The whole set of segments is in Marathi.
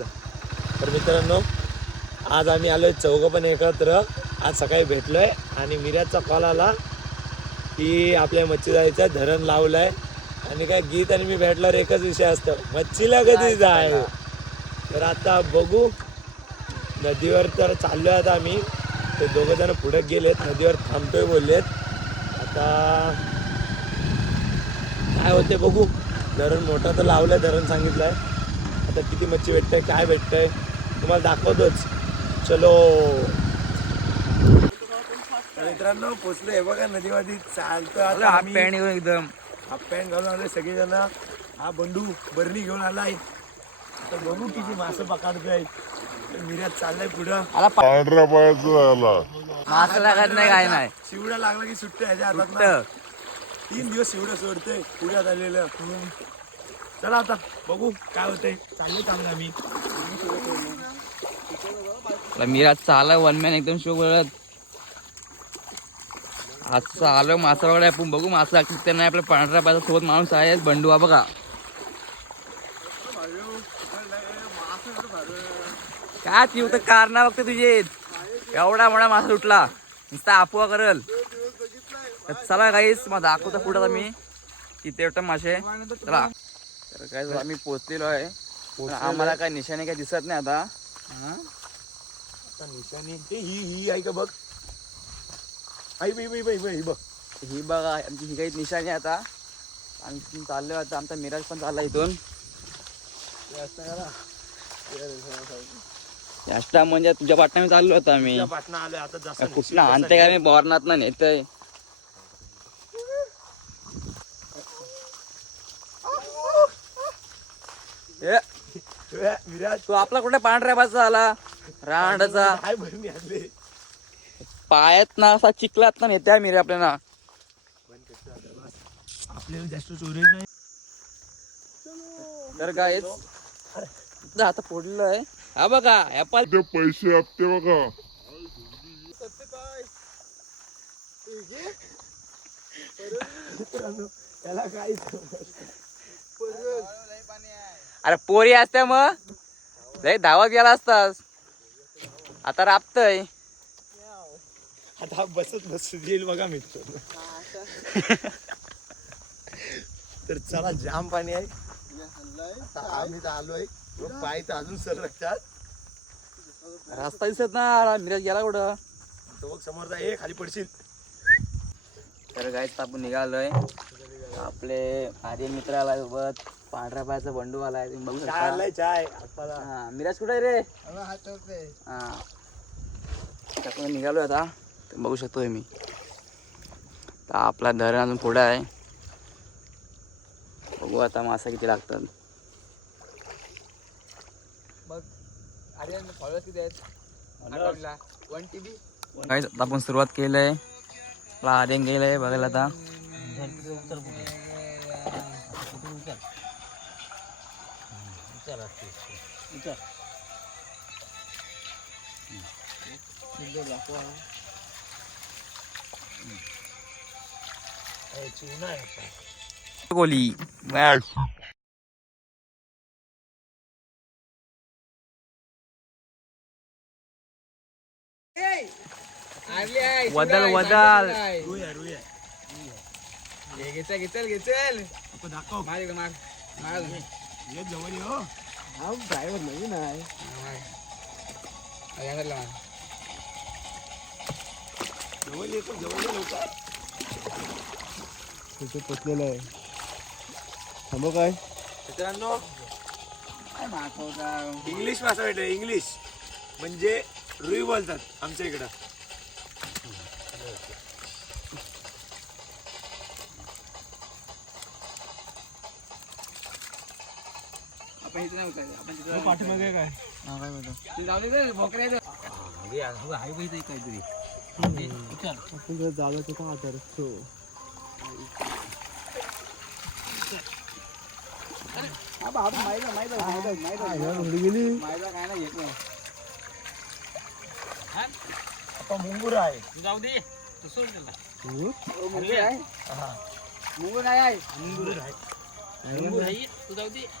तर मित्रांनो आज आम्ही आलोय चौघं पण एकत्र. आज सकाळी भेटलोय आणि मिऱ्याचा कॉल आला की आपल्या मच्छी जायचं धरण लावलंय. आणि काय गीत आणि मी भेटल्यावर एकच विषय असतो मच्छीला कधी जाय तर आता बघू नदीवर तर चाललोय आता आम्ही. ते दोघं जण पुढे गेलेत नदीवर थांबतोय बोललेत. आता काय होते बघू. धरण मोठं तर लावलंय धरण सांगितलंय. आता किती मच्छी भेटतंय काय भेटतंय तुम्हाला दाखवतोच. चलो. तर मित्रांनो पोचलोय हे बघा नदीमध्ये चालतोय आता हाफ. पॅन्ट घेऊन एकदम. हाफ पॅन्ट घालून आलोय सगळेजण. हा बंडू बरणी घेऊन आलाय. आता बघू किती मासे पकडतोय मिऱ्यात चाललंय पुढं. पांढऱ्या पायाचा झाला मास्क लागत नाही काय नाही. शिवडा लागला की सुट्ट्या ह्याच्या हातात ना. कुठं? तीन दिवस शिवडा सोडतोय. पुण्यात आलेलं. चला आता बघू काय होतंय. चांगले चांगलं आम्ही मिराज चाला वन मॅन एकदम शो करत आज आलो मासा वगैरे आपण बघू मासा लागतील नाही आपल्या पांढऱ्या पायाचा सोबत माणूस आहे बंडू बघा. काय ती तर कारणा बघते तुझे? एवढा मोठा मासा सुटला नुसता अफवा करल. चला काहीच मग दाखवतो पुढे मी. किती वाटतं मासे. चला. तर काय झालं, आम्ही पोचलेलो आहे. आम्हाला काय निशाणे काय दिसत नाही आता. हा? आता निशाणी ते ही ही आहे का बघ? आई बाई बाई बाई बाई बघ. ही बघा आमची ही काही निशाणी आहे आता. आम्ही तिथून चाललोय आता आमचा मिराज पण चालला इथून. याष्टा म्हणजे तुझ्या पाटणा चाललो होतो आम्ही त्या पाटणा आता जास्त कुठं आणते काय मी? बॉर्नात ना नेतय. विराट तू आपला कुठे पांढऱ्या बाजूचा आला रांडचा काय भरणी आणले पायात ना असा चिखलात ना नेत्या मिरे आपल्याला आपल्याला जास्त स्टोरेज नाही तर काय आता फोडलं आहे हा बघा ऍपल ते पैसे हप्ते बघा त्याला काय अरे पोरी असत्या मग. लय धावत गेला असतास. आता राबतय. आता बसत बसत येईल बघा मित्र. तर चला जाम पाणी आहे. आम्ही तर आलोय. पाय तर अजून सर रक्तात रस्ता दिसत ना मिरज गेला कुठं? तो बघ समोरचा ए खाली पडशील. तर गायच आपण निघालोय. आपले आर्यन मित्र आलाय सोबत. पांढऱ्या पायाचा बंडू आलाय तुम्ही बघू शकता. चाय हा मिराज कुठे रे? हा. निघालोय आता. तुम्ही बघू शकतोय मी. तर आपला धरण अजून पुढे आहे. बघू आता मासा किती लागतात. आता आपण सुरुवात केलंय. आपला आर्यन गेलंय बघायला आता. ए, चुना आहे आता. कोली वदल वदल रुई आहे, रुई आहे. नको दाखव ये जवळ ये, हो. जवळ येतो जवळ ये लवकर. तिथे पोचलेलं आहे. थांबव काय? मित्रांनो इंग्लिश भाषा भेटले इंग्लिश म्हणजे रुई बोलतात आमच्या इकडं. पाठीमागे काय? आपण जर झालं तर का तर हो गेली. आता मुंगूर आहे. मुंगूर? काय आहे. मुंगूर आहे. असंच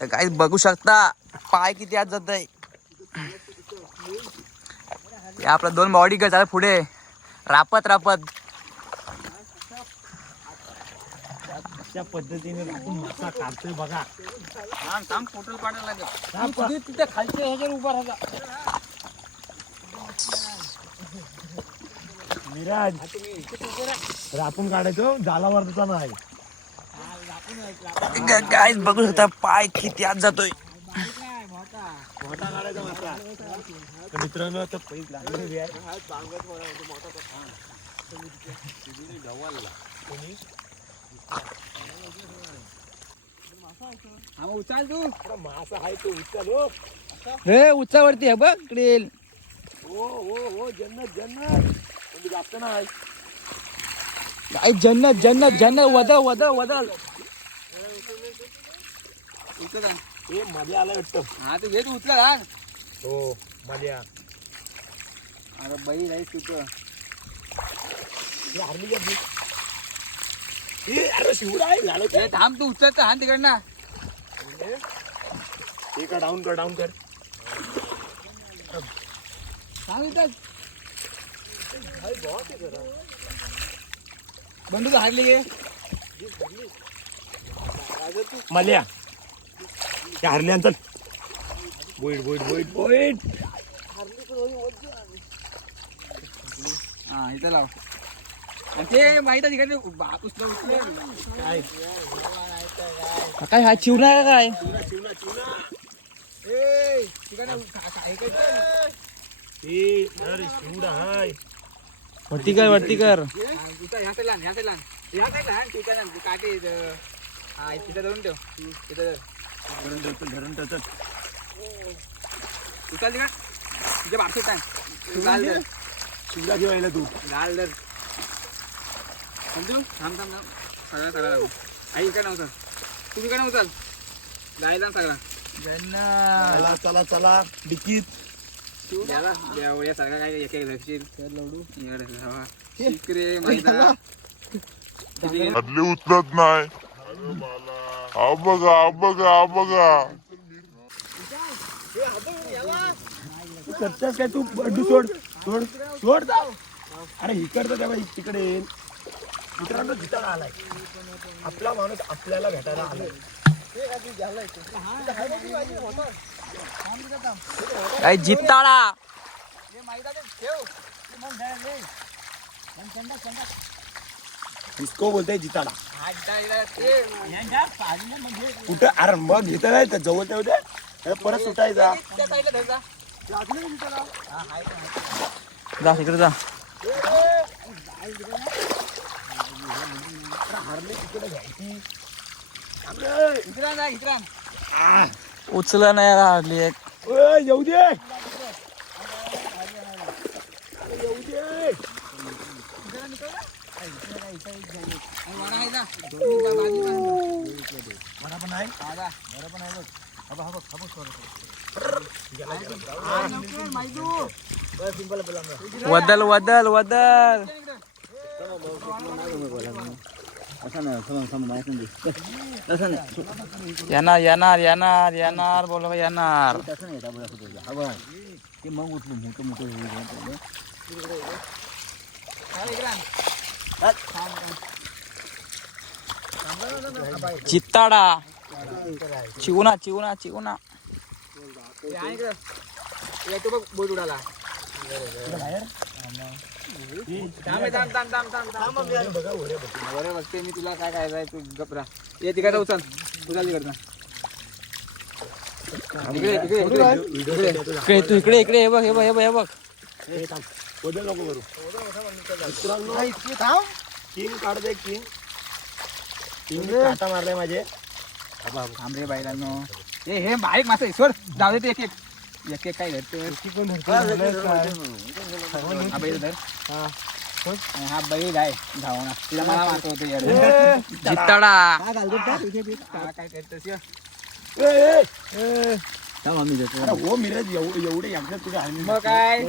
तर काही बघू शकता पाय किती आत जात आहे आपला दोन बॉडी गर्ड झाला पुढे. रापत रापत. त्या पद्धतीने आपण मासा काढतोय बघा. लागेल. तिथे ह्याच्यावर उभा राहा मिराज. रापून काढायचो जालावरचा नाही काय बघू शकता पाय किती आत जातोय. मित्रांनो तर पैस लागलेली आहे उचल तू मासा आहे तो उचल हो रे उंचावरती आहे बघ इकडे. हो हो हो जन्नत जन्नत. म्हणजे जास्त नाही काय जन्नत जन्नत जन्नत वदल वदल वदल हे मध्ये आलं वाटतं. हा घेत हा. हो मध्ये अरे बाई राईस तुझं हरली का? ए, अरे शिवडा आहे झालं थांब तू उचलत हा तिकडनं. का डाऊन कर डाऊन कर. सांग इथं बंडू तू हारली गे. मल्या. त्या हरल्यांचा बोईट बोईट बोईट बोईट. हा इथं लाव. आणि ते माहीत आहे तिकडे उचल उचल काय? काय हा चिवणा आहे काय? ए तिकडे हे. काय ए अरे शिवडा हाय. वरती कर वरती कर. ह्या साईडला ह्या साईडला ह्या साईडला काटे. हा तिथं धरून ठेव. तिथं धर. धरून ठेवतो धरून ठेवतो उचल तिकडे तुझ्या बारशेत टाक तू गाल धर शिवडा घेवायला तू गाल धर समजू थांब थांब थांब. सगळा सगळा लागू आई इकडे नव्हतं. तू तिकडे उचल गायला सगळा. चला चला. चला डिकीत सगळा काय एक एक धरशील शिकरे मैदा उचलत नाही. हा बघा हा बघा हा बघा करतेस काय तू? बड्डू सोड सोड सोड जाऊ. अरे इकडचं तेव्हा तिकडे मित्रांनो जिताडा आलाय. आपला माणूस आपल्याला भेटायला आलाय. काय जित्ताळा डिस्को बोलते जिताडा कुठं अरे मग घेत नाही तर जवळ तेवढे अरे परत सुटायचा. जा इकडे जा. उचला नाही यार हरली एक. येऊ दे अरे, येऊ दे मला पण आहे वदल वदल वदल. येणार येणार येणार येणार बोल येणार. चित्ताडा. चिवना चिवना चिवना. तू बघ बोट उडाला बरं बघते मी तुला काय काय जाय तू गपरा ये तिकडे उचल उचल तिकडनं इकडे तू इकडे इकडे. हे बघ हे बघ हे बघ हे बघ. हे बदल नको करू. मित्रांनो किंग काढ दे किंग किंग काटा मारलाय माझे. थांब रे बायलांनो ए हे बारीक मासे सोड. जाऊ दे ते एक एक. एक एक काय धरते. हा बैल आहे धावणा तिला मला जित्ताडा काय. हा, करतोस हो मिरज एव- एवढे तुझ्या मग काय?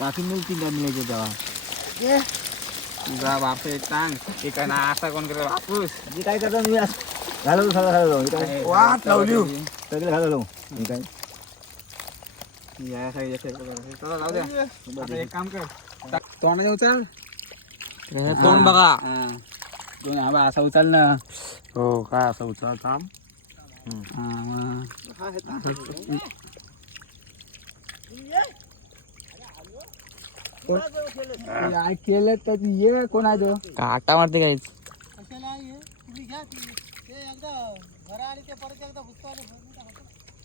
बाकी मिळतील का मिळायचे तेव्हा तुझा बाप एक सांग हे काय ना असा कोण करतो बापूस मी काय करतो मी घालवतो सगळं घालवतो काय वाट लावली हो. करतो सगळं घालवलो मी काय ती? या साईड- या साईड बघा. हे चला, जाऊ द्या. आता एक काम कर तोंड उचल तोंड बघा हा. दोन हा बा, असा उचल ना हो काय असं उचल थांब हा, मग. काय केलं तर ये कोण आहे तो. काटा मारते काहीच ये?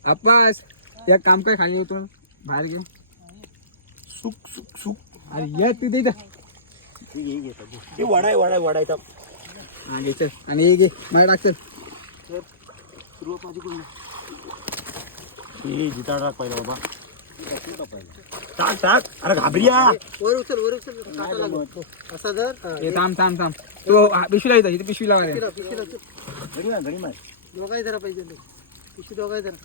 अप्पास एक काम काय खाली होतो बाहेर घे. सुक सुक सुक. अरे ये तिथे. इथं. हे वडाय वडाय वडाय थांब. हा घे चल. आणि हे घे मला टाक चल. हे जिता टाक पहिला बाबा. टाक टाक अरे घाबरिया. वर उचल वर उचल. काटा लागतो. असा जर हा, हे थांब थांब थांब. तो हा, पिशवीला इथं इथे पिशवी लावा रे. पिशवीला- पिशवीला. घडी मार घडी मार. दोघाही जरा पाहिजे पिशवी दोघाही जरा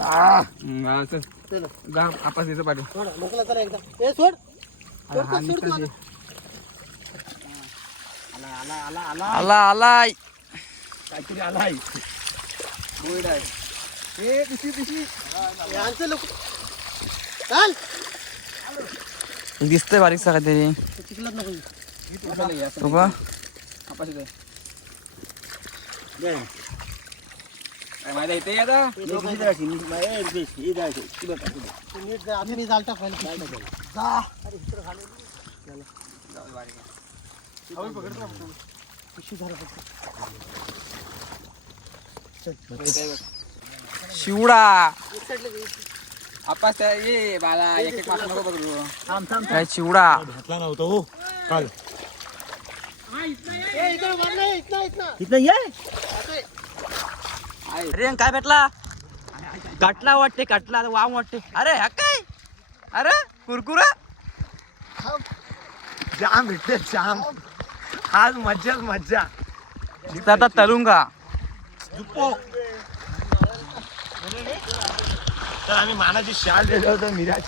हम्म, हा, चल. चला. गा आपास याचं पाठी सोड ढकला चला एकदा. ए सोड. अरे हा सोड, नुसतं सोड, दे. आला आला आला आलाय. काहीतरी आलाय. ए लोक चाल दिसतंय बारीक सगळं तरी चिखलात नको येऊ. तो का आपास येतोय काय माहिती इथे आता ते नीट जा आता मी जाल टाकायला पिशवी. जा अरे इकडं घालून दे. हळू पकड ना. पिशवी धरा फक्त. शिवडा. आपास त्या ये बाला एक एक मास नको काय चिवडा घातला नव्हता हो. काल. इथं ये. अरे काय भेटला? काटला वाटते काटला वाम वाटते. अरे हा काय? अरे कुरकुरा? जाम भेटले जाम. आज मज्जाच मज्जा. आता तलुंगा जुप्पो तर आम्ही मानाची शाल दिलं होतं मिराज.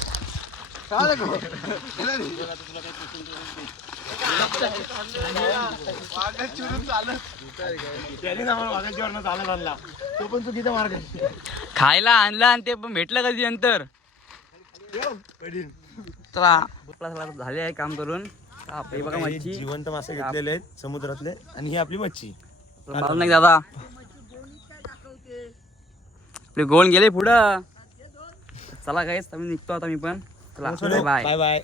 त्याने आम्हाला वाघाच्या वरनं चालत आणला. तो पण चुकीचा मार्ग आहे. खायला आणला आणि ते पण भेटलं कधी नंतर? चला झाले आहे काम करून. हे बघा हे मच्छी. जिवंत मासे घेतलेले आहेत समुद्रातले. आणि ही आपली मच्छी. दादा. आपले गोल गेले पुढं. चला काहीच आम्ही निघतो आता मी पण. चला बाय बाय बाय